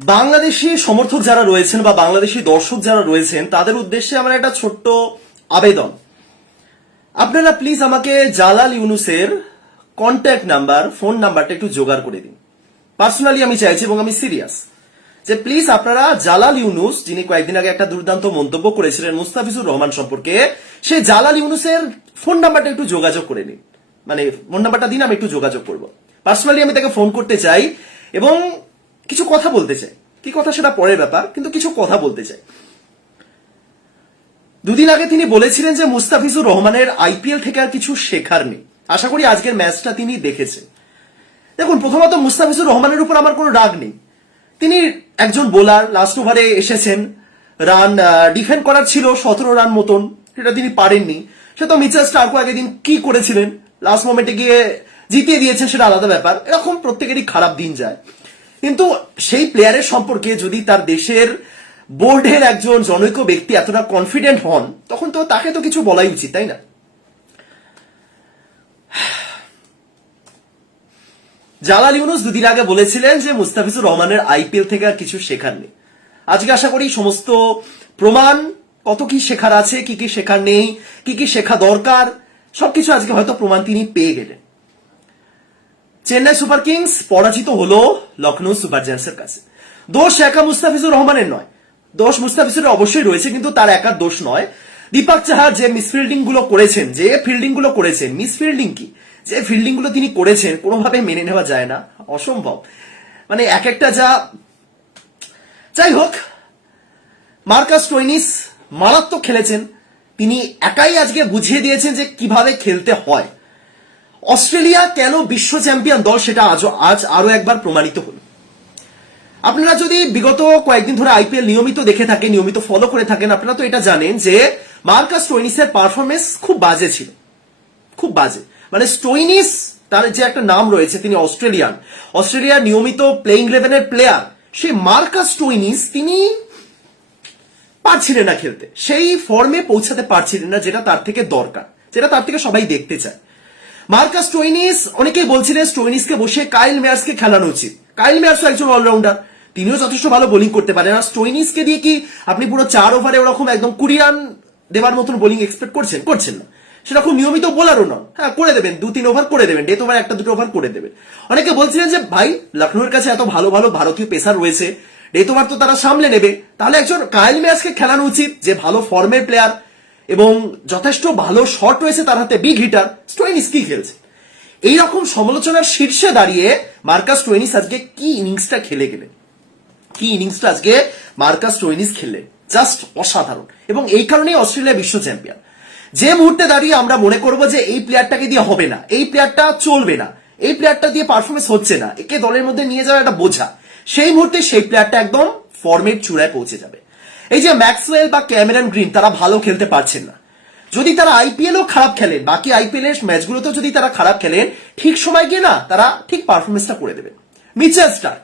বাংলাদেশি সমর্থক যারা রয়েছেন বা বাংলাদেশি দর্শক যারা রয়েছেন, তাদের উদ্দেশ্যে আমার একটা ছোট্ট আবেদন। আপনারা প্লিজ আমাকে জালাল ইউনুসের কন্ট্যাক্ট নাম্বার ফোন নাম্বারটা একটু জোগাড় করে দিন। পার্সোনালি আমি চাইছি এবং আমি সিরিয়াস যে প্লিজ আপনারা জালাল ইউনুস, যিনি কয়েকদিন আগে একটা দুর্দান্ত মন্তব্য করেছিলেন মুস্তাফিজুর রহমান সম্পর্কে সেই জালাল ইউনুসের ফোন নাম্বারটা একটু যোগাযোগ করে নিন। মানে ফোন নাম্বারটা দিন, আমি একটু যোগাযোগ করব। পার্সোনালি আমি তাকে ফোন করতে চাই এবং কিছু কথা বলতে চাই। কি কথা সেটা পরের ব্যাপার, কিন্তু কিছু কথা বলতে চাই। দুদিন আগে তিনি বলেছিলেন যে মুস্তাফিজুর রহমানের আইপিএল থেকে আর কিছু শেখার নেই। আশা করি আজকের ম্যাচটা তিনি দেখেছেন। দেখুন, প্রথমত মুস্তাফিজুর রহমানের উপর আমার কোনো রাগ নেই। তিনি একজন বোলার লাস্ট ওভারে এসেছেন। রান ডিফেন্ড করার ছিল সতেরো রান মতন, সেটা তিনি পারেননি। সে তো মিচেল স্টার্কও আগের দিন কি করেছিলেন? লাস্ট মোমেন্টে গিয়ে জিতিয়ে দিয়েছেন, সেটা আলাদা ব্যাপার। এরকম প্রত্যেকেরই খারাপ দিন যায়। কিন্তু সেই প্লেয়ারের সম্পর্কে যদি তার দেশের বোর্ডের একজন জনৈক ব্যক্তি এতটা কনফিডেন্ট হন, তখন তো তাকে তো কিছু বলাই উচিত, তাই না? জালাল ইউনুস দুদিন আগে বলেছিলেন যে মুস্তাফিজুর রহমানের আইপিএল থেকে আর কিছু শেখার নেই। আজকে আশা করি সমস্ত প্রমাণ, কত কি শেখার আছে, কি কি শেখার নেই, কি কি শেখা দরকার, সবকিছু আজকে হয়তো প্রমাণ তিনি পেয়ে গেলেন। চেন্নাই সুপার কিংস পরাজিত হলো লখনৌ সুপার জায়ান্টসের কাছে। দোষ একা মুস্তাফিজুর রহমানের নয়। দোষ মুস্তাফিজুর অবশ্যই রয়েছে, কিন্তু তার একার দোষ নয়। দীপক চাহার যে মিসফিল্ডিংগুলো করেছেন, যে ফিল্ডিংগুলো করেছেন, মিসফিল্ডিং কি? যে ফিল্ডিংগুলো তিনি করেছেন কোনোভাবে মেনে নেওয়া যায় না। অসম্ভব। মানে এক একটা যা যাই হোক, মার্কাস টোইনিস মারাত্মক খেলেছেন। তিনি একাই আজকে বুঝিয়ে দিয়েছেন যে কীভাবে খেলতে হয়। অস্ট্রেলিয়া কেন বিশ্ব চ্যাম্পিয়ন দল সেটা আজ আজ আরও একবার প্রমাণিত হলো। আপনারা যদি বিগত কয়েকদিন ধরে আইপিএল নিয়মিত দেখে থাকেন, নিয়মিত ফলো করে থাকেন, আপনারা তো এটা জানেন যে মার্কাস টোইনিসের পারফরমেন্স খুব বাজে ছিল। খুব বাজে। মানে স্টোইনিস তার যে একটা নাম রয়েছে, তিনি অস্ট্রেলিয়ান। অস্ট্রেলিয়ার নিয়মিত প্লেইং ইলেভেনের প্লেয়ার সেই মার্কাস স্টোইনিস তিনি পারছিলেন না খেলতে। সেই ফর্মে পৌঁছাতে পারছিলেন না, যেটা তার থেকে দরকার। যেটা তার থেকে সবাই দেখতে চায়। মার্কাস স্টোইনিস অনেকেই বলছিলেন স্টোইনিসকে বসে কাইল মেয়ার্সকে খেলানো উচিত। কাইল মেয়ার্সও একজন অলরাউন্ডার। তিনিও যথেষ্ট ভালো বোলিং করতে পারেন। আর স্টোইনিসকে দিয়ে কি আপনি পুরো চার ওভারে ওরকম একদম কুড়ি রান দেওয়ার মতন বোলিং এক্সপেক্ট করছেন? করছেন না। সেরকম নিয়মিত বোলারও নন হ্যাঁ করে দেবেন। দু, তিন ওভার করে দেবেন। ডেথ ওভার একটা, দুটো ওভার করে দেবেন। অনেকে বলছিলেন যে, ভাই, লখনৌয়ের কাছে এত ভালো ভালো ভারতীয় পেসার রয়েছে। ডেথ ওভার তো তারা সামলে নেবে। তাহলে একজন কায়েল মেয়াসকে খেলানো উচিত, যে ভালো ফর্মের প্লেয়ার এবং যথেষ্ট ভালো শট রয়েছে তার হাতে বিগ হিটার স্টোইনিস কি খেলছে। এইরকম সমালোচনার শীর্ষে দাঁড়িয়ে মার্কাস টোয়েনিস আজকে কি ইনিংসটা খেলে গেলেন? কি ইনিংসটা আজকে মার্কাস টোয়েনিস খেললেন? জাস্ট অসাধারণ। এবং এই কারণেই অস্ট্রেলিয়া বিশ্ব চ্যাম্পিয়ন যে মুহূর্তে দাঁড়িয়ে আমরা মনে করব যে এই প্লেয়ারটাকে দিয়ে হবে না, এই প্লেয়ারটা চলবে না, এই প্লেয়ারটা দিয়ে পারফরমেন্স হচ্ছে না, একে দলের মধ্যে নিয়ে যাওয়া একটা বোঝা। সেই মুহূর্তে সেই প্লেয়ারটা একদম ফর্মের চূড়ায় পৌঁছে যাবে। এই যে ম্যাক্সওয়েল বা ক্যামেরন গ্রিন, তারা ভালো খেলতে পারছেন না। যদি তারা আইপিএলও খারাপ খেলেন বাকি আইপিএল এর ম্যাচগুলোতেও যদি তারা খারাপ খেলেন ঠিক সময় গিয়ে না, তারা ঠিক পারফরমেন্সটা করে দেবেন মিচেল স্টার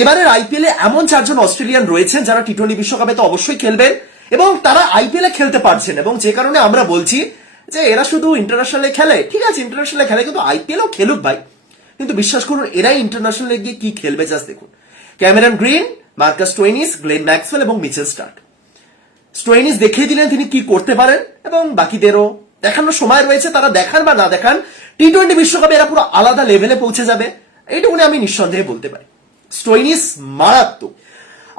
এবারের আইপিএল এ এমন চারজন অস্ট্রেলিয়ান রয়েছেন যারা টি টোয়েন্টি বিশ্বকাপে তো অবশ্যই খেলবেন, এবং তারা আইপিএল এ খেলতে পারছেন, এবং যে কারণে আমরা বলছি যে এরা শুধু ইন্টারন্যাশনালে খেলে, ঠিক আছে ইন্টারন্যাশনালে খেলে, কিন্তু আইপিএলও খেলুক ভাই। কিন্তু বিশ্বাস করুন, এরাই ইন্টারন্যাশনালে গিয়ে কি খেলবে জাস্ট দেখুন। Cameron Green Marcus Stoinis, Glenn Maxwell এবং মিচেল স্টার্ক। স্টোয়েনিস দেখিয়ে দিলেন তিনি কি করতে পারেন এবং বাকিদেরও দেখানোর সময় রয়েছে, তারা দেখান বা না দেখান টি টোয়েন্টি বিশ্বকাপে এরা পুরো আলাদা লেভেলে পৌঁছে যাবে, এইটুকুনি আমি নিঃসন্দেহে বলতে পারি। স্টোইনিস মারাত্মক।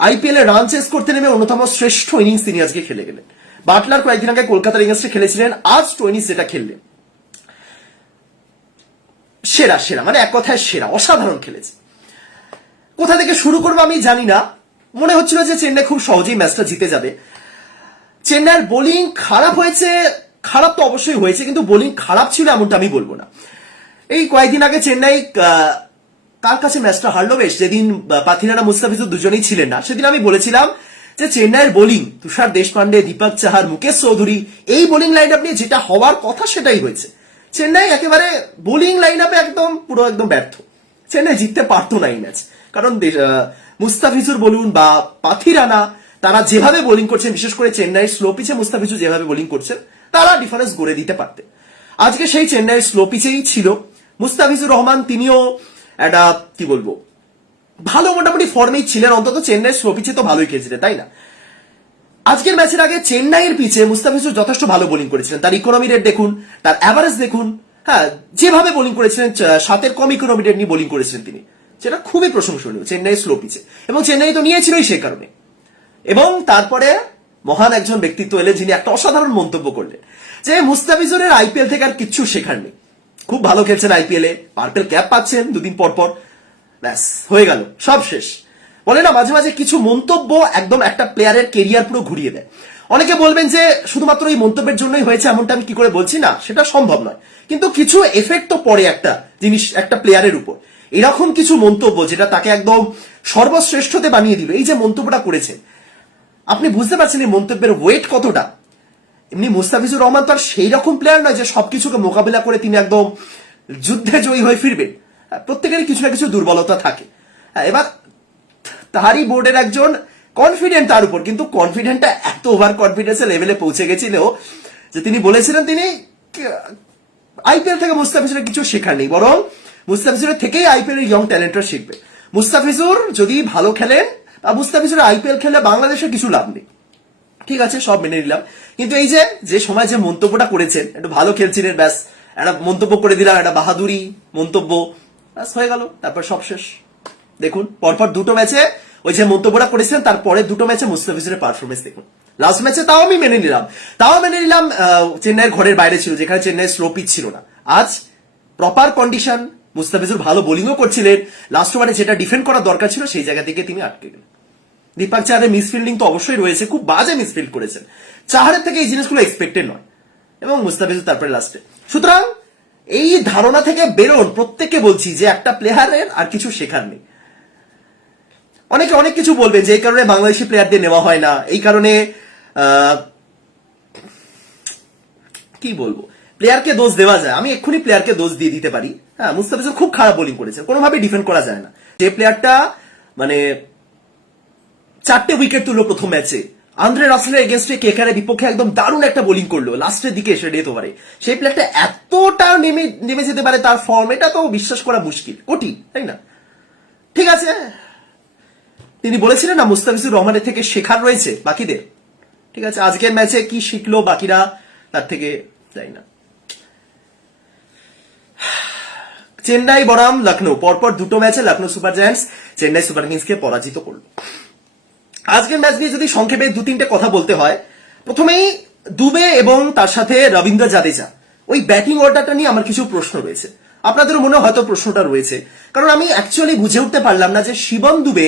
আইপিএল এ রান চেস করতে নেমে অন্যতম শ্রেষ্ঠ ইনিংস তিনি আজকে খেলে গেলেন। বাটলার কয়েকদিন আগে কলকাতার ইনিংসে খেলেছিলেন, আজ স্টোইনিস যেটা খেললেন। সেরা সেরা মানে এক কথায় সেরা, অসাধারণ খেলেছে। কোথা থেকে শুরু করব আমি জানি না। মনে হচ্ছিল যে চেন্নাই খুব সহজেই ম্যাচটা জিতে যাবে। চেন্নাইয়ের বোলিং খারাপ হয়েছে, খারাপ তো অবশ্যই হয়েছে, কিন্তু বোলিং খারাপ ছিল এমনটা আমি বলব না। এই কয়েকদিন আগে চেন্নাই কার কাছে ম্যাচটা হারলো বেশ, যেদিন পাথিরানা মুস্তাফিজুর দুজনেই ছিলেন না। সেদিন আমি বলেছিলাম যে চেন্নাইয়ের বোলিং, তুষার দেশপান্ডে দীপক চাহার, মুকেশ চৌধুরী, এই বোলিং লাইন আপ নিয়ে যেটা হওয়ার কথা সেটাই হয়েছে। চেন্নাই একেবারে বোলিং লাইন আপে একদম পুরো একদম ব্যর্থ। চেন্নাই জিততে পারতো না এই ম্যাচ। কারণ মুস্তাফিজুর বলুন বা পাথিরানা তারা যেভাবে বোলিং করছেন, বিশেষ করে চেন্নাই স্লো পিচে মুস্তাফিজুর যেভাবে বোলিং করছেন, তারা ডিফারেন্স গড়ে দিতে পারতেন। আজকে সেই চেন্নাই স্লো পিচেই ছিল। মুস্তাফিজুর রহমান, তিনিও একটা, কি বলব, ভালো মোটামুটি ফর্মেই ছিলেন, অন্তত চেন্নাই স্লো পিচে তো ভালোই খেলছিলেন, তাই না? আজকের ম্যাচের আগে চেন্নাইয়ের পিচে মুস্তাফিজুর যথেষ্ট ভালো বোলিং করেছিলেন। তার ইকোনমি রেট দেখুন, তার অ্যাভারেজ দেখুন হ্যাঁ যেভাবে বোলিং করেছিলেন সাতের কম ইকোনমি রেট নিয়ে বোলিং করেছিলেন তিনি। যেটা খুবই প্রশংসনীয়, চেন্নাই স্লো পিচে এবং চেন্নাই তো নিয়েছিলই সেই কারণে। এবং তারপরে মহান একজন ব্যক্তিত্ব এলেন যিনি একটা অসাধারণ মন্তব্য করলেন, যে মুস্তাফিজুরের আইপিএল থেকে আর কিচ্ছু শেখার নেই। খুব ভালো খেলছেন আইপিএল এ পার্পেল ক্যাপ পাচ্ছেন দুদিন পর পর। ব্যাস, হয়ে গেল, সব শেষ। বলে না, মাঝে মাঝে কিছু মন্তব্য একদম একটা প্লেয়ারের কেরিয়ার পুরো ঘুরিয়ে দেয়। অনেকে বলবেন যে, শুধুমাত্র এই মন্তব্যের জন্যই হয়েছে এমনটা আমি কি করে বলছি? না, সেটা সম্ভব নয়। কিন্তু কিছু এফেক্ট তো পড়ে একটা জিনিস, একটা প্লেয়ারের উপর। এরকম কিছু মন্তব্য যেটা তাকে একদম সর্বশ্রেষ্ঠতে বানিয়ে দিল। এই যে মন্তব্যটা করেছে আপনি বুঝতে পারছেন এই মন্তব্যের ওয়েট কতটা? এমনি মুস্তাফিজুর রহমান তো আর সেই রকম প্লেয়ার নয় যে সবকিছুকে মোকাবিলা করে তিনি একদম যুদ্ধে জয়ী হয়ে ফিরবেন। হ্যাঁ, প্রত্যেকেরই কিছু না কিছু দুর্বলতা থাকে। হ্যাঁ, এবার তারই বোর্ডের একজন কনফিডেন্ট তার উপর কিন্তু কনফিডেন্টটা এত ওভার কনফিডেন্সের লেভেলে পৌঁছে গেছিল যে তিনি বলেছিলেন তিনি আইপিএল থেকে মুস্তাফিজুরের কিছু শেখার নেই বরং মুস্তাফিজুরের থেকেই আইপিএল এর ইয়ং ট্যালেন্টরা শিখবে। মুস্তাফিজুর যদি ভালো খেলেন, বা মুস্তাফিজুর আইপিএল খেলে বাংলাদেশের কিছু লাভ নেই। ঠিক আছে, সব মেনে নিলাম। কিন্তু এই যে যে সময় যে মন্তব্যটা করেছেন, একটু ভালো খেলছিলেন, ব্যাস, একটা মন্তব্য করে দিলাম, একটা বাহাদুরি মন্তব্য, ব্যাস, হয়ে গেল, তারপর সব শেষ। দেখুন, পরপর দুটো ম্যাচে ওই যে মন্তব্যটা করেছিলেন, তারপরে দুটো ম্যাচে মুস্তাফিজুরের পারফরমেন্স দেখুন। লাস্ট ম্যাচে তাও আমি মেনে নিলাম। তাও মেনে নিলাম চেন্নাইয়ের ঘরের বাইরে ছিল, যেখানে চেন্নাই স্লো পিচ ছিল না। আজ প্রপার কন্ডিশন মুস্তাফিজুর ভালো বোলিংও করছিলেন। লাস্ট ওভারে যেটা ডিফেন্ড করার দরকার ছিল, সেই জায়গা থেকে তিনি আটকে গেলেন। দীপাক চাহারের মিসফিল্ডিং তো অবশ্যই রয়েছে, খুব বাজে মিসফিল্ড করেছেন। চাহারের থেকে এই জিনিসগুলো এক্সপেক্টেড নয়। এবং মুস্তাফিজুর তারপরে লাস্টে সুতরাং এই ধারণা থেকে বেরোন, প্রত্যেককে বলছি যে একটা প্লেয়ারের আর কিছু শেখার নেই। অনেকে অনেক কিছু বলবেন যে এই কারণে বাংলাদেশি প্লেয়ারদের নেওয়া হয় না, এই কারণে কি বলব? প্লেয়ারকে দোষ দেওয়া যায়। আমি এক্ষুনি প্লেয়ারকে দোষ দিয়ে দিতে পারি। হ্যাঁ মুস্তাফিজুর খুব খারাপ বোলিং করেছে। কোনোভাবে ডিফেন্ড করা যায় না। যে প্লেয়ারটা মানে চারটে উইকেট তুললো প্রথম ম্যাচে আন্দ্রে রাসেলের এগেনস্টে কেকারের বিপক্ষে একদম দারুণ একটা বোলিং করল লাস্টের দিকে এসে ডেথ ওভারে সেই প্লেয়ারটা এতটা নেমে নেমে যেতে পারে তার ফর্ম এটা তো বিশ্বাস করা মুশকিল। কঠিন তাই না? ঠিক আছে। তিনি বলেছিলেন না, মুস্তাফিজুর রহমানের থেকে শেখার রয়েছে বাকিদের। ঠিক আছে, আজকের ম্যাচে কি শিখলো বাকিরা, তার থেকে যাই না। চেন্নাই বনাম লখনৌ। পরপর দুটো ম্যাচে Lucknow Super Giants Chennai Super কিংসকে পরাজিত করল। আজকের ম্যাচ নিয়ে যদি সংক্ষেপে দু তিনটে কথা বলতে হয়, প্রথমেই দুবে এবং তার সাথে রবীন্দ্র জাদেজা। ওই ব্যাটিং অর্ডারটা নিয়ে আমার কিছু প্রশ্ন রয়েছে। আপনাদের মনে হয়তো প্রশ্নটা রয়েছে। কারণ আমি অ্যাকচুয়ালি বুঝে উঠতে পারলাম না যে শিবম দুবে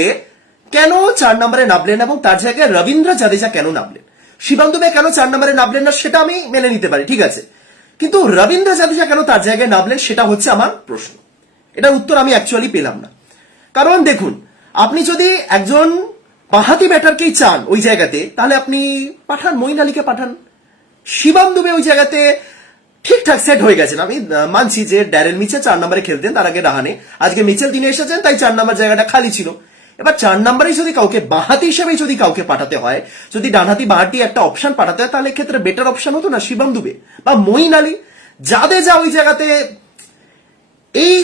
কেন চার নম্বরে নামলেন এবং তার জায়গায় রবীন্দ্র জাদেজা কেন নামলেন? শিবম দুবে কেন চার নম্বরে নামলেন না সেটা আমি মেনে নিতে পারি, ঠিক আছে? কিন্তু রবীন্দ্র জাদেজা কেন তার জায়গায় নামলেন সেটা হচ্ছে আমার প্রশ্ন। এটার উত্তর আমি অ্যাকচুয়ালি পেলাম না। কারণ দেখুন, আপনি যদি একজন বাহাতি ব্যাটারকেই চান ওই জায়গাতে, তাহলে আপনি পাঠান মঈন আলীকে পাঠান। শিবাম দুবে ওই জায়গাতে ঠিকঠাক সেট হয়ে গেছেন। আমি মানছি যে ড্যারেল মিচেল চার নম্বরে খেলতেন, তার আগে রাহানে। আজকে মিচেল তিনি এসেছেন, তাই চার নম্বর জায়গাটা খালি ছিল। এবার চার নম্বরে যদি কাউকে বাহাতি হিসেবে যদি কাউকে পাঠাতে হয় যদি ডানহাতি বাহাতি একটা অপশন পাঠাতে হয় তাহলে ক্ষেত্রে বেটার অপশন হতো না শিবাম দুবে বা মঈন আলী। যাদের যা ওই জায়গাতে এই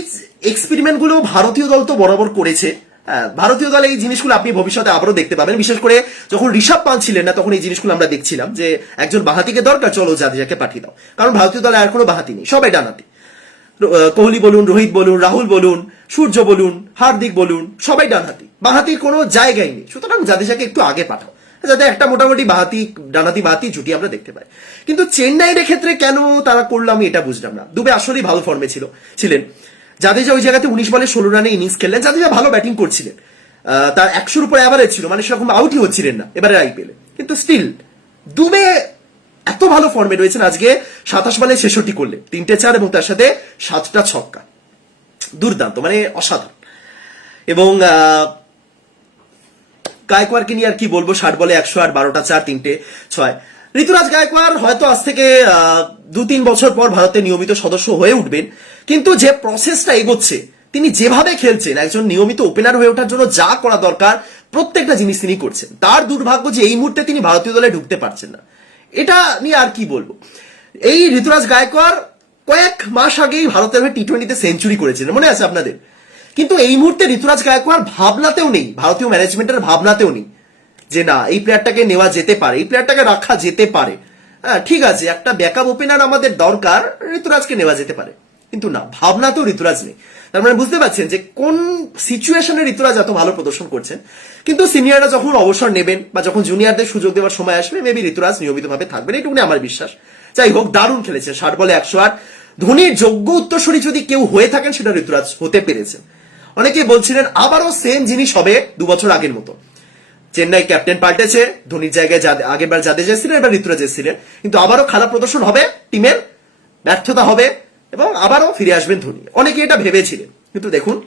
এক্সপেরিমেন্টগুলো ভারতীয় দল তো বরাবর করেছে। হ্যাঁ, ভারতীয় দল এই জিনিসগুলো আপনি ভবিষ্যতে আবারও দেখতে পাবেন। বিশেষ করে যখন ঋষভ পান ছিলেন না তখন এই জিনিসগুলো আমরা দেখছিলাম যে একজন বাহাতিকে দরকার চলো জাদেজাকে পাঠিয়ে দাও। কারণ ভারতীয় দলে আর কোনো বাহাতি নেই সবাই ডানাতি কোহলি বলুন, রোহিত বলুন, রাহুল বলুন, সূর্য বলুন, হার্দিক বলুন, সবাই ডানহাতি। বাহাতির কোনো জায়গাই নেই। সুতরাং জাদেজাকে একটু আগে পাঠাও। যাতে একটা মোটামুটি বাহাতি ডানাতি বাহাতি জুটি আমরা দেখতে পাই। কিন্তু চেন্নাইয়ের ক্ষেত্রে কেন তারা করল আমি এটা বুঝলাম না। দুবে আসলেই ভালো ফর্মে ছিল, ছিলেন। জাদেজা ওই জায়গাতে উনিশ বলে ষোলো রানে ইনিংস খেললেন। জাদেজা ভালো ব্যাটিং করছিলেন। তার একশোর উপর অ্যাভারেজ ছিল মানে সেরকম আউটই হচ্ছিলেন না এবারে আইপিএলে কিন্তু স্টিল দুবে এত ভালো ফর্মে রয়েছেন আজকে সাতাশ বলে ছেষট্টি করলে। তিনটে চার এবং তার সাথে সাতটা ছক্কা। দুর্দান্ত মানে অসাধারণ। এবং গায়কোয়াড়কে নিয়ে আর কি বলব? ষাট বলে একশো আট, বারোটা চার, তিনটে ছয়। ঋতুরাজ গায়কোয়াড় হয়তো আজ থেকে দু তিন বছর পর ভারতের নিয়মিত সদস্য হয়ে উঠবেন। কিন্তু যে প্রসেসটা এগোচ্ছে, তিনি যেভাবে খেলছেন, একজন নিয়মিত ওপেনার হয়ে ওঠার জন্য যা করা দরকার, প্রত্যেকটা জিনিস তিনি করছেন। তার দুর্ভাগ্য যে এই মুহূর্তে তিনি ভারতীয় দলে ঢুকতে পারছেন না। এটা নিয়ে আর কি বলব? এই ঋতুরাজ গায়কোয়াড় কয়েক মাস আগেই ভারতের হয়ে টি টোয়েন্টিতে সেঞ্চুরি করেছিলেন, মনে আছে আপনাদের? কিন্তু এই মুহূর্তে ঋতুরাজ গায়কোয়াড় ভাবনাতেও নেই, ভারতীয় ম্যানেজমেন্টের ভাবনাতেও নেই যে না, এই প্লেয়ারটাকে নেওয়া যেতে পারে, এই প্লেয়ারটাকে রাখা যেতে পারে। হ্যাঁ ঠিক আছে, একটা ব্যাকআপ ওপেনার আমাদের দরকার, ঋতুরাজকে নেওয়া যেতে পারে। কিন্তু না, ভাবনাতেও ঋতুরাজ নেই। তার মানে বুঝতে পারছেন যে কোন সিচুয়েশনে ঋতুরাজ এত ভালো প্রদর্শন করছেন? কিন্তু সিনিয়ররা যখন অবসর নেবেন বা যখন জুনিয়রদের সুযোগ দেওয়ার সময় আসবে মেবি ঋতুরাজ নিয়মিতভাবে থাকবেন। এইটুকুনি আমার বিশ্বাস। যাই হোক, দারুণ খেলেছেন, ষাট বলে একশো আট। ধোনির যোগ্য উত্তরসূরি যদি কেউ হয়ে থাকেন, সেটা ঋতুরাজ হতে পেরেছেন অনেকে বলছিলেন, আবারও সেম জিনিস হবে দু বছর আগের মতো। চেন্নাই ক্যাপ্টেন পাল্টেছে, ধোনির জায়গায় আগেরবার জাদেজা ছিলেন এবার ঋতুরাজ ছিলেন কিন্তু আবারও খারাপ প্রদর্শন হবে, টিমের ব্যর্থতা হবে। এবং আবারও ফিরে আসবেন ধোনি। অনেকে এটা ভেবেছিলেন। কিন্তু দেখুন,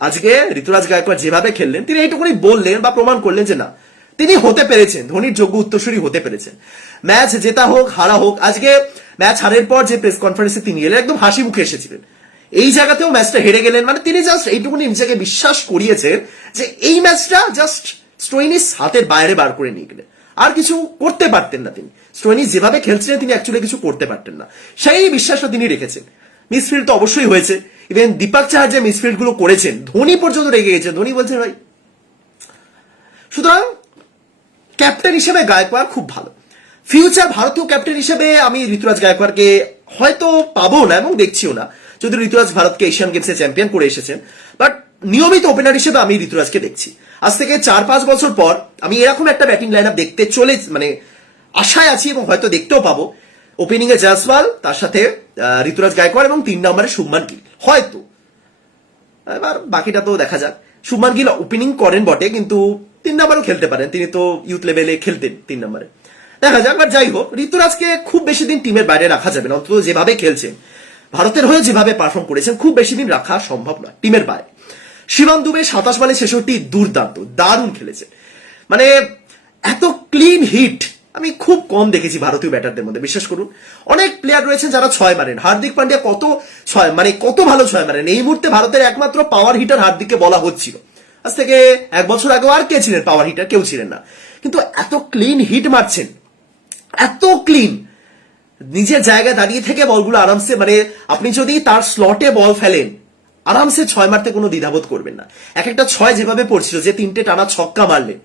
আজকে ঋতুরাজ গায়কোয়াড় যেভাবে খেললেন, তিনি এইটুকুনি বললেন বা প্রমাণ করলেন যে না, তিনি হতে পেরেছেন, ধোনির যোগ্য উত্তরসূরি হতে পেরেছেন। ম্যাচ জেতা হোক, হারা হোক, আজকে ম্যাচ হারের পর যে প্রেস কনফারেন্সে তিনি এলেন, একদম হাসি মুখে এসেছিলেন। এই জায়গাতেও ম্যাচটা হেরে গেলেন মানে তিনি জাস্ট এইটুকুনি নিজেকে বিশ্বাস করিয়েছেন যে এই ম্যাচটা জাস্ট স্টোইনিস হাতের বাইরে বার করে নিয়ে গেলেন। আর কিছু করতে পারতেন না তিনি। স্টোইনিস যেভাবে খেলছিলেন, তিনি অ্যাকচুয়ালি কিছু করতে পারতেন না। সেই বিশ্বাসটা তিনি রেখেছেন। মিসফিল্ড তো অবশ্যই হয়েছে। ইভেন দীপক চাহার যে মিসফিল্ডগুলো করেছেন, ধোনি পর্যন্ত রেগে গেছে। ধোনি বলছেন ভাই, সুতরাং ক্যাপ্টেন হিসেবে গায়কোয়াড় খুব ভালো। ফিউচার ভারতীয় ক্যাপ্টেন হিসেবে আমি ঋতুরাজ গায়কোয়াড়কে হয়তো পাবো না এবং দেখছিও না। যদি ঋতুরাজ ভারতকে এশিয়ান গেমসে চ্যাম্পিয়ন করে এসেছেন, বাট নিয়মিত ওপেনার হিসেবে আমি ঋতুরাজকে দেখছি। আজ থেকে চার পাঁচ বছর পর আমি এরকম একটা ব্যাটিং লাইন দেখতে চলে মানে আশায় আছি এবং হয়তো দেখতেও পাবো। ওপেনিং এ জয়সওয়াল তার সাথে ঋতুরাজ গায়কোয়াড় এবং তিন নম্বরে শুভমান গিল হয়তো। এবার বাকিটা তো দেখা যাক। শুভমান গিল ওপেনিং করেন বটে, কিন্তু তিন নাম্বারও খেলতে পারেন। তিনি তো ইউথ লেভেলে খেলতেন তিন নম্বরে। দেখা যাক বাট যাই হোক ঋতুরাজকে খুব বেশি দিন টিমের বাইরে রাখা যাবে না। অন্তত যেভাবে খেলছেন, ভারতের হয়ে যেভাবে পারফর্ম করেছেন, খুব বেশি দিন রাখা সম্ভব নয় টিমের বাইরে। শিবাম দুবে সাতাশ বলে ছেষট্টি, দুর্দান্ত, দারুণ খেলেছে। মানে এত ক্লিন হিট আমি খুব কম দেখেছি ভারতীয় ব্যাটারদের মধ্যে, বিশ্বাস করুন। অনেক প্লেয়ার রয়েছেন যারা ছয় মারেন। হার্দিক পান্ডিয়া কত ছয় মানে কত ভালো ছয় মারেন। এই মুহূর্তে ভারতের একমাত্র পাওয়ার হিটার হার্দিককে বলা হচ্ছিল। আজ থেকে এক বছর আগে আর কে ছিলেন পাওয়ার হিটার কেউ ছিলেন না। কিন্তু এত ক্লিন হিট মারছেন। এত ক্লিন নিজের জায়গায় দাঁড়িয়ে থেকে বলগুলো আরামসে মানে আপনি যদি তার স্লটে বল ফেলেন, আরামসে ছয় মারতে কোনো দ্বিধাবোধ করবেন না। এক একটা ছয় যেভাবে পড়ছিল, যে তিনটে টানা ছক্কা মারলেন।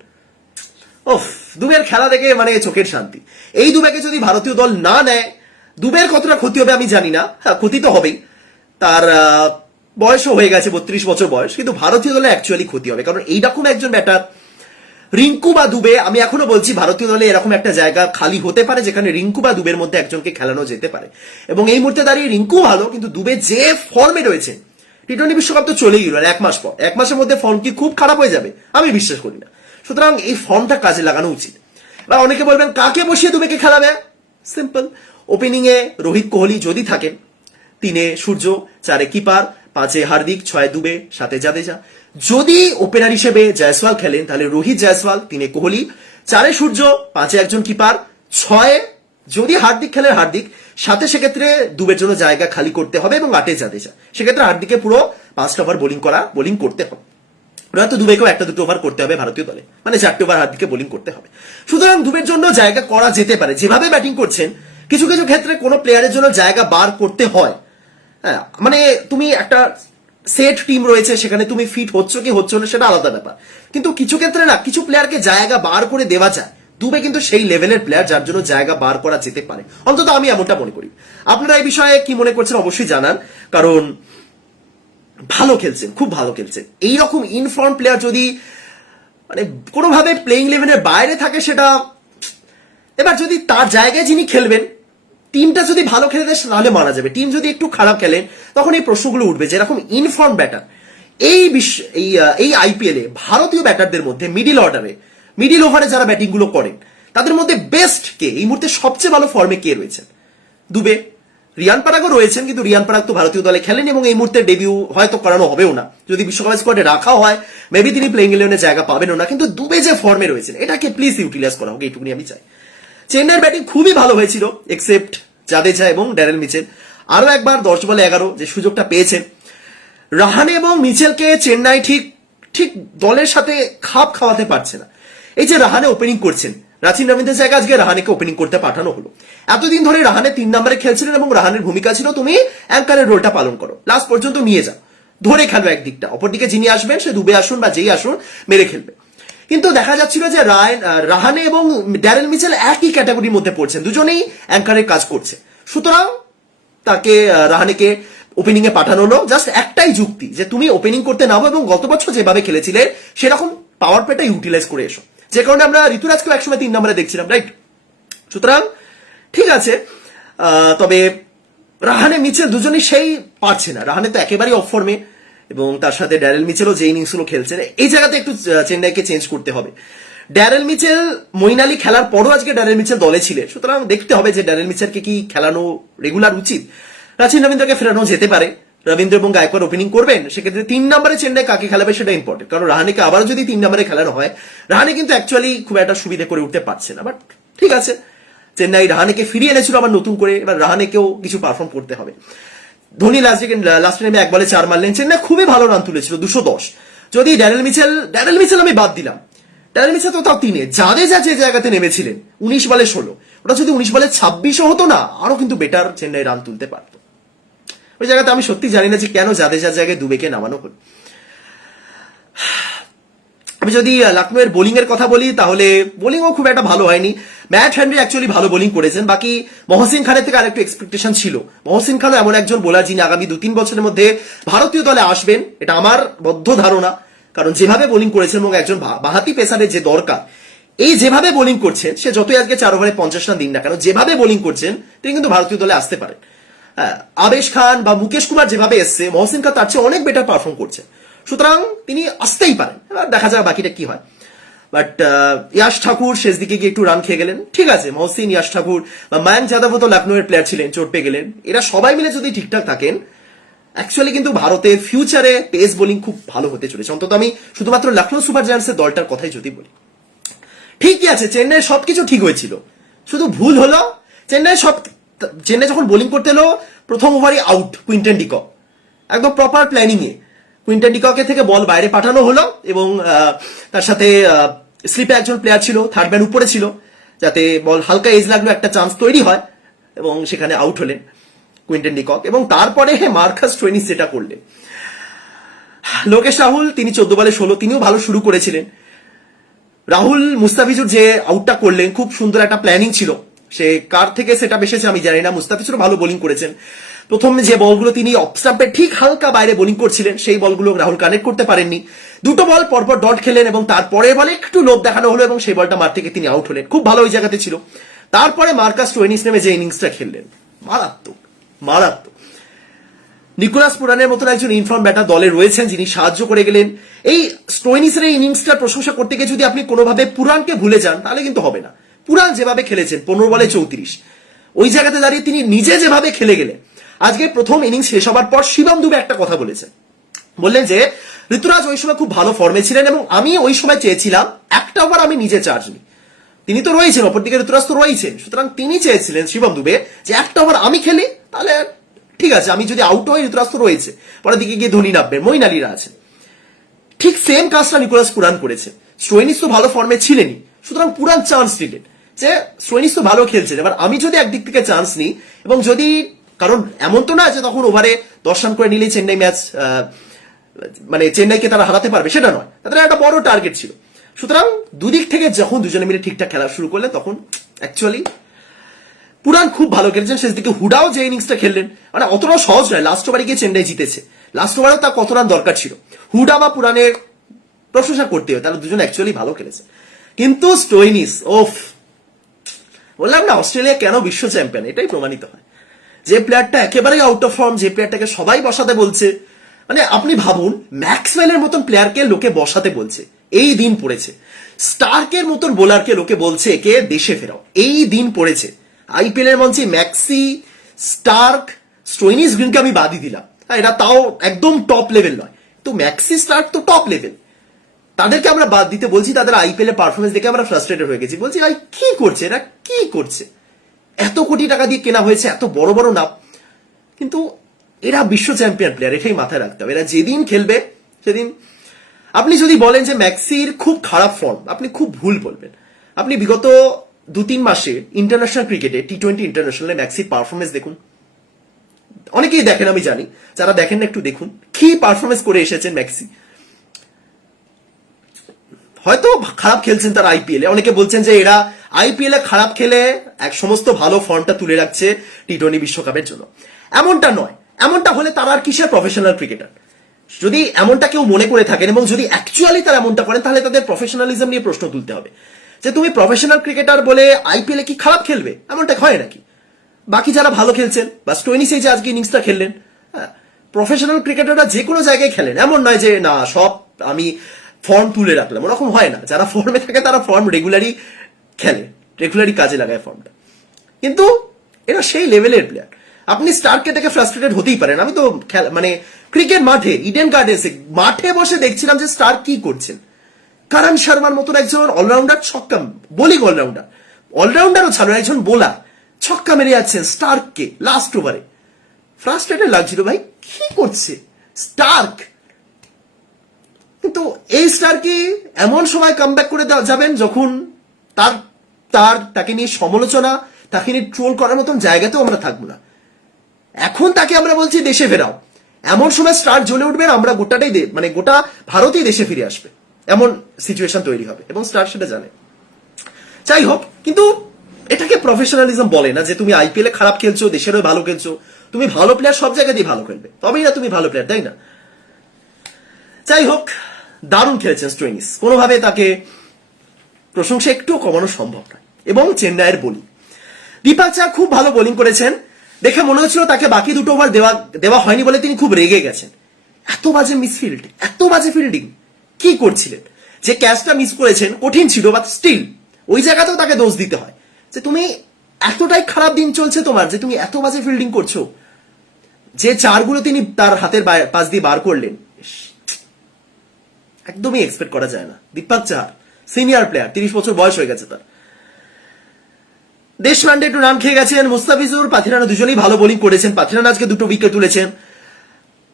দুবের খেলা দেখে মানে চোখের শান্তি। এই দুবেকে যদি ভারতীয় দল না নেয়, দুবের কতটা ক্ষতি হবে আমি জানি না। হ্যাঁ ক্ষতি তো হবেই। তার বয়সও হয়ে গেছে, বত্রিশ বছর বয়স। কিন্তু ভারতীয় দলে অ্যাকচুয়ালি ক্ষতি হবে। কারণ এইরকম একজন ব্যাটার রিঙ্কু বা দুবে, আমি এখনও বলছি ভারতীয় দলে এরকম একটা জায়গা খালি হতে পারে যেখানে রিঙ্কু বা দুবের মধ্যে একজনকে খেলানো যেতে পারে। এবং এই মুহূর্তে দাঁড়িয়ে রিঙ্কু ভালো, কিন্তু দুবে যে ফর্মে রয়েছে, টি টোয়েন্টি বিশ্বকাপ তো চলেই গেল এক মাস পর। এক মাসের মধ্যে ফর্ম কি খুব খারাপ হয়ে যাবে, আমি বিশ্বাস করি না। সুতরাং এই ফর্মটা কাজে লাগানো উচিত। বা অনেকে বলবেন, কাকে বসিয়ে দুবেকে খেলাবে? সিম্পল ওপেনিং এ রোহিত কোহলি যদি থাকেন তিনে সূর্য, চারে কিপার, পাঁচে হার্দিক, ছয় দুবে, সাতে জাদেজা। যদি ওপেনার হিসেবে জয়সওয়াল খেলেন, তাহলে রোহিত জয়সওয়াল, তিনে কোহলি, চারে সূর্য, পাঁচে একজন কিপার, ছয়ে যদি হার্দিক খেলে, হার্দিক সাথে সেক্ষেত্রে দুবের জন্য জায়গা খালি করতে হবে এবং আটে জাদেজা। সেক্ষেত্রে হার্দিকে পুরো পাঁচটা ওভার বোলিং করা, বোলিং করতে হবে। নয়তো দুবেকেও একটা দুটো ওভার করতে হবে ভারতীয় দলে। মানে চারটে ওভার হার্দিককে বোলিং করতে হবে। সুতরাং দুবের জন্য জায়গা করা যেতে পারে। যেভাবে ব্যাটিং করছেন, কিছু কিছু ক্ষেত্রে কোনো প্লেয়ারের জন্য জায়গা বার করতে হয়। হ্যাঁ মানে তুমি একটা সেট টিম রয়েছে, সেখানে তুমি ফিট হচ্ছ কি হচ্ছ না, সেটা আলাদা ব্যাপার। কিন্তু কিছু ক্ষেত্রে না, কিছু প্লেয়ারকে জায়গা বার করে দেওয়া যায়। দুবে কিন্তু সেই লেভেলের প্লেয়ার যার জন্য জায়গা বার করা যেতে পারে। অন্তত আমি এমনটা মনে করি। আপনারা এই বিষয়ে কি মনে করছেন অবশ্যই জানান। কারণ ভালো খেলছেন, খুব ভালো খেলছেন। এইরকম ইনফর্ম প্লেয়ার যদি মানে কোনোভাবে প্লেইং ইলেভেনের বাইরে থাকে সেটা, এবার যদি তার জায়গায় যিনি খেলবেন টিমটা যদি ভালো খেলে দেয়, তাহলে মারা যাবে। টিম যদি একটু খারাপ খেলেন তখন এই প্রশ্নগুলো উঠবে যেরকম ইনফর্ম ব্যাটার এই বিশ্ব, এই এই আইপিএল ভারতীয় ব্যাটারদের মধ্যে মিডিল অর্ডারে মিডিল ওভারে যারা ব্যাটিংগুলো করেন, তাদের মধ্যে বেস্ট কে, এই মুহূর্তে সবচেয়ে ভালো ফর্মে কে রয়েছেন? দুবে। রিয়ান পারাগও রয়েছেন, কিন্তু রিয়ান পারাগ তো ভারতীয় দলে খেলেন এবং এই মুহূর্তে ডেবিউ হয়তো করানো হবেও না। যদি বিশ্বকাপ স্কোয়াডে রাখা হয় মেবি তিনি প্লেইং ইলেভেনে জায়গা পাবেনও না, কিন্তু দুবে যে ফর্মে রয়েছেন, এটাকে প্লিজ ইউটিলাইজ করা হোক, এইটুকুনি আমি চাই। চেন্নাইয়ের ব্যাটিং খুবই ভালো হয়েছিল এক্সেপ্ট জাদেজা এবং ড্যারেল মিচেল। আরও একবার দশ বলে এগারো যে সুযোগটা পেয়েছেন। রাহানে এবং মিচেলকে চেন্নাই ঠিক ঠিক দলের সাথে খাপ খাওয়াতে পারছে না। এই যে রাহানে ওপেনিং করছেন রাচিন রবীন্দ্রের জায়গায় আজকে রাহানেকে ওপেনিং করতে পাঠানো হলো। এতদিন ধরে রাহানে তিন নম্বরে খেলছিলেন এবং রাহানের ভূমিকা ছিল তুমি অ্যাঙ্কারের রোলটা পালন করো। লাস্ট পর্যন্ত নিয়ে যাও। ধরে খেলবে একদিকটা। অপরদিকে যিনি আসবেন, সে ডুবে আসুন বা যেই আসুন, মেরে খেলবে। কিন্তু দেখা যাচ্ছিল যে রাহানে এবং ড্যারেল মিচেল একই ক্যাটাগরির মধ্যে পড়ছেন। দুজনেই অ্যাঙ্কারের কাজ করছে। সুতরাং তাকে রাহানেকে ওপেনিং এ পাঠানো হলো। জাস্ট একটাই যুক্তি যে তুমি ওপেনিং করতে নামো এবং গত বছর যেভাবে খেলেছিলে, সেরকম পাওয়ার প্লেটা ইউটিলাইজ করে এসো। যে কারণে আমরা ঋতুরাজকেও একসময় তিন নম্বরে দেখছিলাম রাইট সুতরাং, ঠিক আছে তবে রাহানে মিচেল দুজনেই সেই পারছে না। রাহানে তো একেবারেই অফ ফর্মে এবং তার সাথে ড্যারেল মিচেলও যে ইনিংসগুলো খেলছে এই জায়গাতে একটু চেন্নাইকে চেঞ্জ করতে হবে। ড্যারেল মিচেল মইন আলী খেলার পরও আজকে ড্যারেল মিচেল দলে ছিলেন। সুতরাং দেখতে হবে যে ড্যারেল মিচেলকে কি খেলানো রেগুলার উচিত। রাচিন রবীন্দ্রকে ফেরানো যেতে পারে। রবীন্দ্র এবং গায়কোয়াড় ওপেনিং করবেন, সেক্ষেত্রে তিন নম্বরে চেন্নাই কাকে খেলাবে সেটা ইম্পর্টেন্ট কারণ রাহানেকে আবারও যদি তিন নম্বরে খেলানো হয়, রাহানে কিন্তু অ্যাকচুয়ালি খুব একটা সুবিধা করে উঠতে পারছে না বাট ঠিক আছে। চেন্নাই রাহানেকে ফিরিয়ে এনেছিল আবার নতুন করে, এবার রাহানেকেও কিছু পারফর্ম করতে হবে। ধোনি লাস্ট লাস্ট টাইমে এক বলে চার মারলেন, চেন্নাই খুবই ভালো রান তুলেছিল, দুশো দশ। যদি ড্যারেল মিচেল ড্যারেল মিচেল আমি বাদ দিলাম। ড্যারেল মিচেল তো তাও তিনে। জাদেজা যে জায়গাতে নেমেছিলেন, উনিশ বলে ষোলো। ওটা যদি উনিশ বলে ছাব্বিশও হতো না আরও কিন্তু বেটার চেন্নাই রান তুলতে পারতো। ওই জায়গাতে আমি সত্যি জানি না যে কেন জাদেজার জায়গায় দুবেকে নামানো হলো। আমি যদি লখনৌয়ের বোলিং এর কথা বলি, তাহলে বোলিংও খুব একটা ভালো হয়নি। ম্যাট হ্যানরি অ্যাকচুয়ালি ভালো বোলিং করেছেন। বাকি মহসিন খানের থেকে আরেকটু এক্সপেকটেশন ছিল। মহসিন খানও এমন একজন বোলার যিনি আগামী দু তিন বছরের মধ্যে ভারতীয় দলে আসবেন। এটা আমার বদ্ধ ধারণা। কারণ যেভাবে বোলিং করেছেন এবং একজন বাহাতি পেসারের যে দরকার, এই যেভাবে বোলিং করছেন, সে যতই আজকে চার ওভারে পঞ্চাশ রান দিন না কেন, যেভাবে বোলিং করছেন, তিনি কিন্তু ভারতীয় দলে আসতে পারেন। আবেশ খান বা মুকেশ কুমার যেভাবে এসছে, মহসিন খান তার চেয়ে অনেক বেটার পারফর্ম করছে। সুতরাং তিনি আসতেই পারেন। দেখা যাক বাকিটা কি হয়। বাট ইয়াশ ঠাকুর শেষ দিকে গিয়ে একটু রান খেয়ে গেলেন। ঠিক আছে, মহসিন, ইয়াশ ঠাকুর বা মায়াঙ্ক যাদবও তো লখনৌয়ের প্লেয়ার ছিলেন, চোট পেয়ে গেলেন। এরা সবাই মিলে যদি ঠিকঠাক থাকেন অ্যাকচুয়ালি কিন্তু ভারতের ফিউচারে পেস বোলিং খুব ভালো হতে চলেছে। অন্তত আমি শুধুমাত্র লখনৌ সুপার জায়ান্টসের দলটার কথাই যদি বলি। ঠিকই আছে চেন্নাই সবকিছু ঠিক হয়েছিল। শুধু ভুল হলো চেন্নাই সব চেন্নাই যখন বোলিং করতে এলো, প্রথম ওভারই আউট কুইন্টন ডিকক একদম প্রপার প্ল্যানিং এ। কুইন্টন ডিককের থেকে বল বাইরে পাঠানো হলো এবং তার সাথে স্লিপে একজন প্লেয়ার ছিল থার্ড ম্যান উপরে ছিল, যাতে বল হালকা এজ লাগল একটা চান্স তৈরি হয় এবং সেখানে আউট হলেন কুইন্টন ডিকক এবং তারপরে মার্কাস ট্রেনিস যেটা করলেন লোকেশ রাহুল, তিনি চোদ্দ বলে ষোলো, তিনিও ভালো শুরু করেছিলেন। রাহুল মুস্তাফিজুর যে আউটটা করলেন, খুব সুন্দর একটা প্ল্যানিং ছিল। সে কার থেকে সেটা বেসেছে আমি জানি না। মুস্তাফিজুরও ভালো বোলিং করেছেন। প্রথম যে বলগুলো তিনি অফ স্টাম্পে ঠিক হালকা বাইরে বোলিং করছিলেন, সেই বলগুলো রাহুল কানেক্ট করতে পারেননি। দুটো বল পরপর ডট খেলেন এবং তারপরের বলে একটু লোভ দেখানো হলো এবং সেই বলটা মার থেকে তিনি আউট হলেন। খুব ভালো ওই জায়গাতে ছিল। তারপরে মার্কাস টোয়েনিস নেমে যে ইনিংসটা খেললেন, মারাত্মক মারাত্মক। নিকোলাস পুরানের মতন একজন ইনফর্ম ব্যাটার দলে রয়েছেন যিনি সাহায্য করে গেলেন। এই স্টোইনিসের এই ইনিংসটার প্রশংসা করতে গিয়ে যদি আপনি কোনোভাবে পুরানকে ভুলে যান, তাহলে কিন্তু হবে না। পুরান যেভাবে খেলেছেন, পনেরো বলে চৌত্রিশ। ওই জায়গাতে দাঁড়িয়ে তিনি নিজে যেভাবে খেলে গেলেন। আজকে প্রথম ইনিংস শেষ হবার পর শিবম দুবে একটা কথা বলেছেন। বললেন যে, ঋতুরাজ ওই সময় খুব ভালো ফর্মে ছিলেন এবং আমি ওই সময় চেয়েছিলাম, একটা ওভার আমি নিজে চার্জ নিই। তিনি তো রয়েছেন, অপরদিকে ঋতুরাজ তো রয়েছেন। সুতরাং তিনি চেয়েছিলেন শিবম দুবে যে, একটা ওভার আমি খেলি, তাহলে ঠিক আছে, আমি যদি আউট হই, ঋতুরাজ তো রয়েছে। পরের দিকে গিয়ে ধোনি নামবেন মইন আলীরা আছেন। ঠিক সেম কাজটা নিকোলাস পুরান করেছে। স্টোয়েনিস তো ভালো ফর্মে ছিলেনই, সুতরাং পুরান চান্স নিলেন। যে স্টোয়েনিস তো ভালো খেলছেন। এবার আমি যদি একদিক থেকে চান্স নিই, এবং যদি, কারণ এমন তো না যে তখন ওভারে দশ রান করে নিলেই চেন্নাই ম্যাচ মানে চেন্নাইকে তারা হারাতে পারবে, সেটা নয়। তাদের একটা বড় টার্গেট ছিল। সুতরাং দুদিক থেকে যখন দুজনে মিলে ঠিকঠাক খেলা শুরু করলেন, তখন অ্যাকচুয়ালি পুরান খুব ভালো খেলেছেন। শেষ দিকে হুডাও যে ইনিংসটা খেললেন মানে অতটাও সহজ নয়। লাস্ট ওভারে গিয়ে চেন্নাই জিতেছে। লাস্ট ওভারেও তার কত রান দরকার ছিল? হুডা বা পুরানের প্রশংসা করতে হবে তারা দুজন অ্যাকচুয়ালি ভালো খেলেছে। কিন্তু স্টোইনিস ওফ বললাম না অস্ট্রেলিয়া কেন বিশ্ব চ্যাম্পিয়ন এটাই প্রমাণিত হয়। যে প্লেয়ারটা একেবারেই আউট অফ ফর্ম যে প্লেয়ারটাকে সবাই বসাতে বলছে মানে আপনি ভাবুন ম্যাক্সওয়েলের মতন প্লেয়ারকে লোকে বসাতে বলছে এই দিন পড়েছে। স্টার্কের মতন বোলারকে লোকে বলছে একে দেশে ফেরাও। এই দিন পড়েছে। আইপিএল এর মঞ্চে ম্যাক্সি স্টার্ক স্টোইনিস গ্রিনকে আমি বাদই দিলাম। হ্যাঁ, এরা তাও একদম টপ লেভেল নয়। তো ম্যাক্সি স্টার্ক তো টপ লেভেল তাদেরকে আমরা বাদ দিতে বলছি, তাদের আইপিএল এর পারফরমেন্স দেখে আমরা ফ্রাস্ট্রেটেড হয়ে গেছি। বলছি, ভাই, কি করছে? এরা কি করছে? এত কোটি টাকা দিয়ে কেনা হয়েছে, এত বড় বড় নাম। কিন্তু এরা বিশ্ব চ্যাম্পিয়ন প্লেয়ার এটাই মাথায় রাখতে হবে। এরা যেদিন খেলবে, সেদিন আপনি যদি বলেন যে ম্যাক্সির খুব খারাপ ফর্ম আপনি খুব ভুল বলবেন। আপনি বিগত দু তিন মাসে ইন্টারন্যাশনাল ক্রিকেটে টি টোয়েন্টি ইন্টারন্যাশনালে ম্যাক্সির পারফরমেন্স দেখুন। অনেকেই দেখেন, আমি জানি। যারা দেখেন না, একটু দেখুন। কি পারফরমেন্স করে এসেছেন ম্যাক্সি? হয়তো খারাপ খেলছেন তারা আইপিএলে অনেকে বলছেন যে এরা আইপিএলে খারাপ খেলে এক সমস্ত ভালো ফর্মটা তুলে রাখছে টি টোয়েন্টি বিশ্বকাপের জন্য। এমনটা নয়। এমনটা হলে তারা আর কিসের প্রফেশনাল ক্রিকেটার যদি এমনটা কেউ মনে করে থাকেন এবং যদি অ্যাকচুয়ালি তারা এমনটা করেন, তাহলে তাদের প্রফেশনালিজম নিয়ে প্রশ্ন তুলতে হবে। যে তুমি প্রফেশনাল ক্রিকেটার বলে আইপিএলে কি খারাপ খেলবে? এমনটা হয় নাকি? বাকি যারা ভালো খেলছেন বা স্টোয়েনিস এই যে আজকে ইনিংসটা খেললেন। হ্যাঁ প্রফেশনাল ক্রিকেটাররা যে কোনো জায়গায় খেলেন। এমন নয় যে, না, সব আমি ফর্ম তুলে রাখলাম। ওরকম হয় না। যারা ফর্মে থাকে, তারা ফর্ম রেগুলারই খেলে। রেগুলারই কাজে লাগায় ফর্মটা কিন্তু এরা সেই লেভেলের প্লেয়ার আপনি স্টারকে থেকে ফ্রাস্ট্রেটেড হতেই পারেন। আমি তো মানে ক্রিকেট মাঠে ইডেন গার্ডেন্সে মাঠে বসে দেখছিলাম যে স্টার কি করছেন। কারণ শর্মার মতন একজন অলরাউন্ডার ছক্কা বোলিং অলরাউন্ডার অলরাউন্ডারও ছাড়ো, একজন বোলার ছক্কা মেরে যাচ্ছেন স্টার্ককে লাস্ট ওভারে ফ্রাস্ট্রেটেড লাগছিল, ভাই, কি করছে? স্টার্ক কিন্তু এই স্টার কি এমন সময় কাম করে যাবেন যখন তার তার, তাকে নিয়ে সমালোচনা, তাকে নিয়ে ট্রোল করার মতন জায়গাতেও আমরা থাকব না। এখন তাকে আমরা বলছি দেশে ফেরাও। এমন সময় স্টার জ্বলে উঠবেন, আমরা গোটাটাই মানে গোটা ভারতেই দেশে ফিরে আসবে। এমন সিচুয়েশন তৈরি হবে এবং স্টার সেটা জানে। যাই হোক, কিন্তু এটাকে প্রফেশনালিজম বলে না যে তুমি আইপিএল খারাপ খেলছো, দেশেরও ভালো খেলছো। তুমি ভালো প্লেয়ার সব জায়গাতেই ভালো খেলবে। তবেই না তুমি ভালো প্লেয়ার তাই না? যাই হোক দারুণ খেলেছেন স্টোইনিস কোনোভাবে তাকে প্রশংসা একটু কমানো সম্ভব নয়। এবং চেন্নাইয়ের বোলিং। দীপাক চা খুব ভালো বোলিং করেছেন। দেখে মনে হচ্ছিল তাকে বাকি দুটো ওভার দেওয়া দেওয়া হয়নি বলে তিনি খুব রেগে গেছেন। এত বাজে মিসফিল্ড এত বাজে ফিল্ডিং। কি করছিলেন? যে ক্যাচটা মিস করেছেন, কঠিন ছিল, বাট স্টিল, ওই জায়গাতেও তাকে দোষ দিতে হয়। যে তুমি এতটাই খারাপ দিন চলছে তোমার, যে তুমি এত বাজে ফিল্ডিং করছ। যে চারগুলো তিনি তার হাতের পাশ দিয়ে বার করলেন একদমই এক্সপেক্ট করা যায় না। দীপাক চাহার সিনিয়র প্লেয়ার তিরিশ বছর বয়স হয়ে গেছে তার। দেশপান্ডে একটু রান খেয়ে গেছেন মুস্তাফিজুর পাথিরানা দুজনেই ভালো বোলিং করেছেন পাথিরানা আজকে দুটো উইকেট তুলেছেন।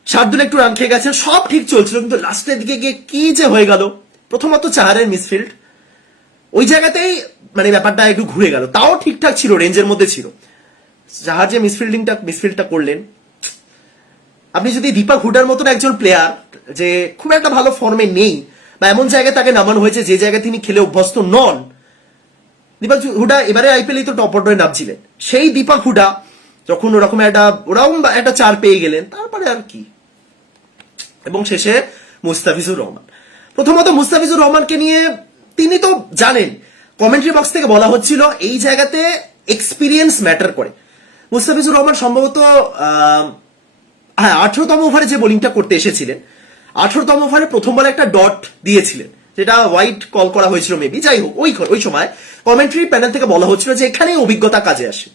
শার্দুল একটু রান খেয়ে গেছেন, সব ঠিক চলছিল, কিন্তু লাস্টের দিকে গিয়ে কি যে হয়ে গেল? প্রথমত চাহারের মিসফিল্ড ওই জায়গাতেই মানে ব্যাপারটা একটু ঘুরে গেল, তাও ঠিকঠাক ছিল রেঞ্জের মধ্যে ছিল। যে মিসফিল্ডিংটা মিসফিল্ডটা করলেন আপনি যদি দীপক হুডার মতন একজন প্লেয়ার যে খুব একটা ভালো ফর্মে নেই, বা এমন জায়গায় তাকে নামানো হয়েছে যে জায়গায় তিনি খেলে অভ্যস্ত নন, দীপক হুডা এবারে আইপিএল তো টপ অর্ডারে নামছিলেন। সেই দীপক হুডা যখন ওরকম একটা ওরকম একটা চার পেয়ে গেলেন, তারপরে আর কি। এবং শেষে মুস্তাফিজুর রহমান। প্রথমত মুস্তাফিজুর রহমানকে নিয়ে তিনি তো জানেন কমেন্ট্রি বক্স থেকে বলা হচ্ছিল এই জায়গাতে এক্সপিরিয়েন্স ম্যাটার করে। মুস্তাফিজুর রহমান সম্ভবত হ্যাঁ আঠারোতম ওভারে যে বোলিংটা করতে এসেছিলেন, আঠারোতম ওভারে প্রথমবার একটা ডট দিয়েছিলেন, যেটা হোয়াইট কল করা হয়েছিল মেবি যাই হোক, ওই ওই সময় কমেন্ট্রি প্যানেল থেকে বলা হচ্ছিল যে এখানেই অভিজ্ঞতা কাজে আসে।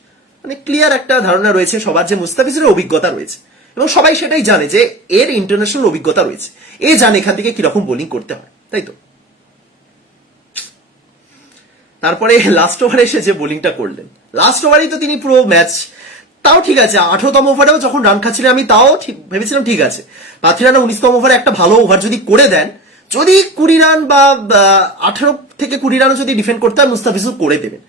মানে ক্লিয়ার একটা ধারণা রয়েছে সবার যে মুস্তাফিজের অভিজ্ঞতা রয়েছে, এবং সবাই সেটাই জানে যে এর ইন্টারন্যাশনাল অভিজ্ঞতা রয়েছে। এ জানে এখান থেকে কীরকম বোলিং করতে হয়, তাই তো? তারপরে লাস্ট ওভারে এসে যে বোলিংটা করলেন লাস্ট ওভারেই তো তিনি পুরো ম্যাচ তাও ঠিক আছে, আঠারোতম ওভারেও যখন রান খাচ্ছিলেন আমি, তাও ঠিক, ভেবেছিলাম ঠিক আছে। পাথিরানা উনিশতম ওভারে একটা ভালো ওভার যদি করে দেন, যদি কুড়ি রান বা আঠারো থেকে কুড়ি রানও যদি ডিফেন্ড করতে হয় মুস্তাফিজুর করে দেবেন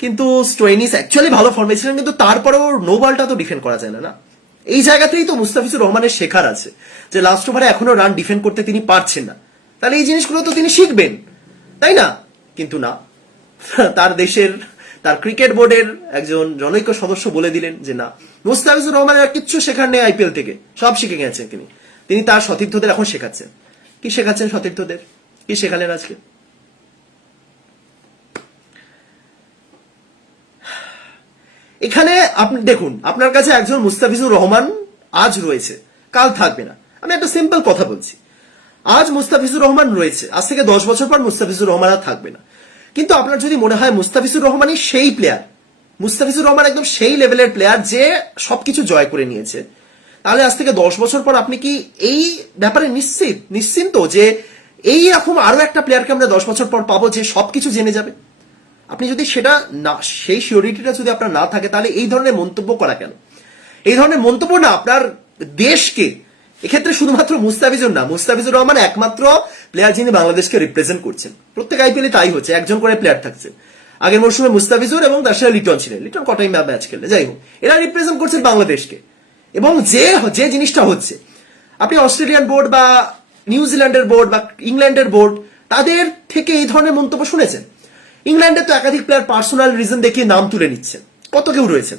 কিন্তু স্টোয়েনিস অ্যাকচুয়ালি ভালো ফর্মে ছিলেন, কিন্তু তারপরেও নো বলটা তো ডিফেন্ড করা যায় না না? এই জায়গাতেই তো মুস্তাফিজুর রহমানের শেখার আছে, যে লাস্ট ওভারে এখনও রান ডিফেন্ড করতে তিনি পারছেন না। তাহলে এই জিনিসগুলো তো তিনি শিখবেন, তাই না? কিন্তু না, তার দেশের তার ক্রিকেট বোর্ডের একজন জনৈক সদস্য বলে দিলেন যে না, মুস্তাফিজুর রহমানের কিচ্ছু শেখার নেই আইপিএল থেকে। সব শিখে গেছেন তিনি। তিনি তার সতীর্থদের এখন শেখাচ্ছেন। কি শেখাচ্ছেন সতীর্থদের? কি শেখালেন আজকে? এখানে আপনি দেখুন, আপনার কাছে একজন মুস্তাফিজুর রহমান আজ রয়েছে, কাল থাকবে না। আমি একটা সিম্পল কথা বলছি। আজ মুস্তাফিজুর রহমান রয়েছে। আজ থেকে দশ বছর পর মুস্তাফিজুর রহমান আর থাকবে না। কিন্তু আপনার যদি মনে হয় মুস্তাফিজুর রহমানই সেই প্লেয়ার মুস্তাফিজুর রহমান একদম সেই লেভেলের প্লেয়ার যে সবকিছু জয় করে নিয়েছে, তাহলে আজ থেকে দশ বছর পর আপনি কি এই ব্যাপারে নিশ্চিত, নিশ্চিন্ত যে এই রকম আরও একটা প্লেয়ারকে আমরা দশ বছর পর পাবো যে সবকিছু জেনে যাবে? আপনি যদি সেটা না, সেই সিওরিটিটা যদি আপনার না থাকে, তাহলে এই ধরনের মন্তব্য করা কেন? এই ধরনের মন্তব্য না আপনার দেশকে এক্ষেত্রে শুধুমাত্র মুস্তাফিজুর না, মুস্তাফিজুর রহমান একমাত্র প্লেয়ার যিনি বাংলাদেশকে রিপ্রেজেন্ট করছেন। প্রত্যেক আইপিএলে তাই হচ্ছে, একজন করে প্লেয়ার থাকছে। আগের মরশুমে মুস্তাফিজুর এবং তার সাথে লিটন ছিলেন। লিটন কটাই ম্যাচ খেললে, যাই হোক, এরা রিপ্রেজেন্ট করছেন বাংলাদেশকে। এবং যে যে জিনিসটা হচ্ছে, আপনি অস্ট্রেলিয়ান বোর্ড বা নিউজিল্যান্ডের বোর্ড বা ইংল্যান্ডের বোর্ড, তাদের থেকে এই ধরনের মন্তব্য শুনেছেন? ইংল্যান্ডে তো একাধিক প্লেয়ার পার্সোনাল রিজন দেখিয়ে নাম তুলে নিচ্ছেন। কত কেউ রয়েছেন?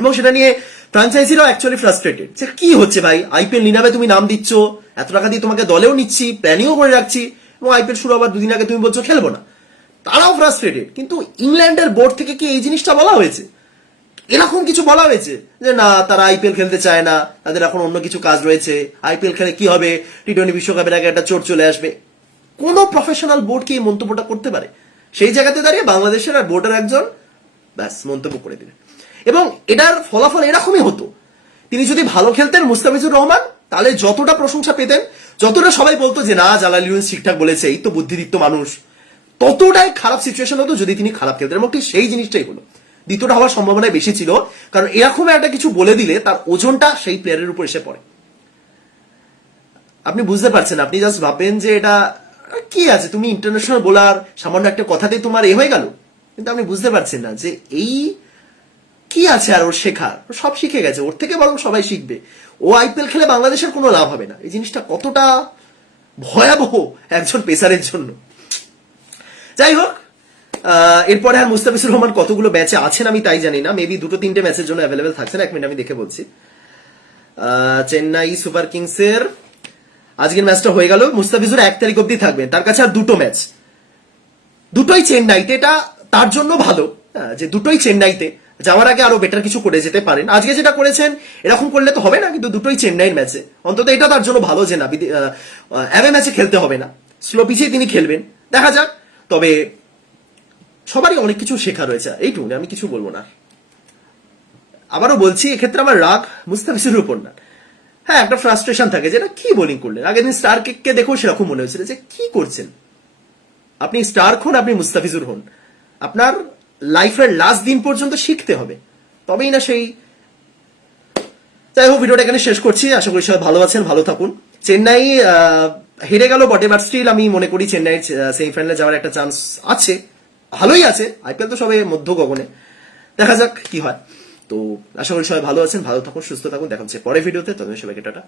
এবং সেটা নিয়ে ফ্রাঞ্চাইজিরাও অ্যাকচুয়ালি ফ্রাস্ট্রেটেড যে কি হচ্ছে ভাই? আইপিএল নিনাবে তুমি নাম দিচ্ছ, এত টাকা দিয়ে তোমাকে দলেও নিচ্ছি, প্ল্যানিংও করে রাখছি, এবং আইপিএল শুরু হবার দুদিন আগে তুমি বলছো খেলব না। তারাও ফ্রাস্ট্রেটেড কিন্তু ইংল্যান্ডের বোর্ড থেকে কি এই জিনিসটা বলা হয়েছে? এরকম কিছু বলা হয়েছে যে না, তারা আইপিএল খেলতে চায় না, তাদের এখন অন্য কিছু কাজ রয়েছে। আইপিএল খেলে কি হবে? টি টোয়েন্টি বিশ্বকাপের আগে একটা চোট চলে আসবে। কোনো প্রফেশনাল বোর্ড কি এই মন্তব্যটা করতে পারে? সেই জায়গাতে দাঁড়িয়ে বাংলাদেশের আর বোর্ডের একজন ব্যাস মন্তব্য করে দিলেন। এবং এটার ফলাফল এরকমই হতো। তিনি যদি ভালো খেলতেন মুস্তাফিজুর রহমান, তাহলে যতটা প্রশংসা পেতেন, যতটা সবাই বলতো যে, না, জালাল ঠিকঠাক বলেছে, এই তো বুদ্ধিদীপ্ত মানুষ। ততটাই খারাপ সিচুয়েশন হতো যদি তিনি খারাপ খেলতেন। এবং ঠিক সেই জিনিসটাই হলো। দ্বিতীয়টা হওয়ার সম্ভাবনা বেশি ছিল, কারণ এরকম একটা কিছু বলে দিলে তার ওজনটা সেই প্লেয়ারের উপর এসে পড়ে। আপনি বুঝতে পারছেন, আপনি জাস্ট ভাবেন যে এটা কি আছে? তুমি ইন্টারন্যাশনাল বোলার সামান্য একটা কথাতেই তোমার এ হয়ে গেল। কিন্তু আপনি বুঝতে পারছেন না যে এই কি আছে আর ওর শেখার? সব শিখে গেছে ওর থেকে বরং সবাই শিখবে। ও আইপিএল খেলে বাংলাদেশের কোনো লাভ হবে না। এই জিনিসটা কতটা ভয়াবহ একজন পেসারের জন্য। যাই হোক এরপরে আর মুস্তাফিজুর রহমান কতগুলো ম্যাচে আছেন আমি তাই জানি না। মেবি দুটো তিনটে ম্যাচের জন্য অ্যাভেলেবেল থাকছেন এক মিনিট আমি দেখে বলছি। চেন্নাই সুপার কিংসের আজকের ম্যাচটা হয়ে গেল। মুস্তাফিজুর এক তারিখ অব্দি থাকবেন তার কাছে আর দুটো ম্যাচ দুটোই চেন্নাইতে এটা তার জন্য ভালো। হ্যাঁ, যে দুটোই চেন্নাইতে। যাওয়ার আগে আরও বেটার কিছু করে যেতে পারেন। আজকে যেটা করেছেন, এরকম করলে তো হবে না, কিন্তু দুটোই চেন্নাইয়ের ম্যাচে অন্তত এটা তার জন্য ভালো যে না অ্যাভে ম্যাচে খেলতে হবে না। স্লো পিছিয়ে তিনি খেলবেন। দেখা যাক, তবে সবারই অনেক কিছু শেখা রয়েছে। এইটুকু আমি কিছু বলব না। আবারও বলছি, এক্ষেত্রে আমার রাগ মুস্তাফিজের উপর না। হ্যাঁ একটা ফ্রাস্ট্রেশন থাকে যেটা কি বোলিং করলেন? আগের দিন স্টার কিককে দেখেও সেরকম মনে হয়েছিল যে, কি করছেন? আপনি স্টার হন, আপনি মুস্তাফিজুর হন। আপনার লাইফের লাস্ট দিন পর্যন্ত শিখতে হবে। তবেই না সেই যাই হোক ভিডিওটা এখানে শেষ করছি। আশা করি সবাই ভালো আছেন, ভালো থাকুন। চেন্নাই হেরে গেল বটে বাট স্টিল আমি মনে করি চেন্নাই সেমিফাইনালে যাওয়ার একটা চান্স আছে। ভালোই আছে। আইপিএল তো সবাই মধ্য গগনে। দেখা যাক কি হয়। তো আশা করি সবাই ভালো আছেন, ভালো থাকুন, সুস্থ থাকুন। দেখা হচ্ছে পরের ভিডিওতে। তবে সবাইকে টাটা।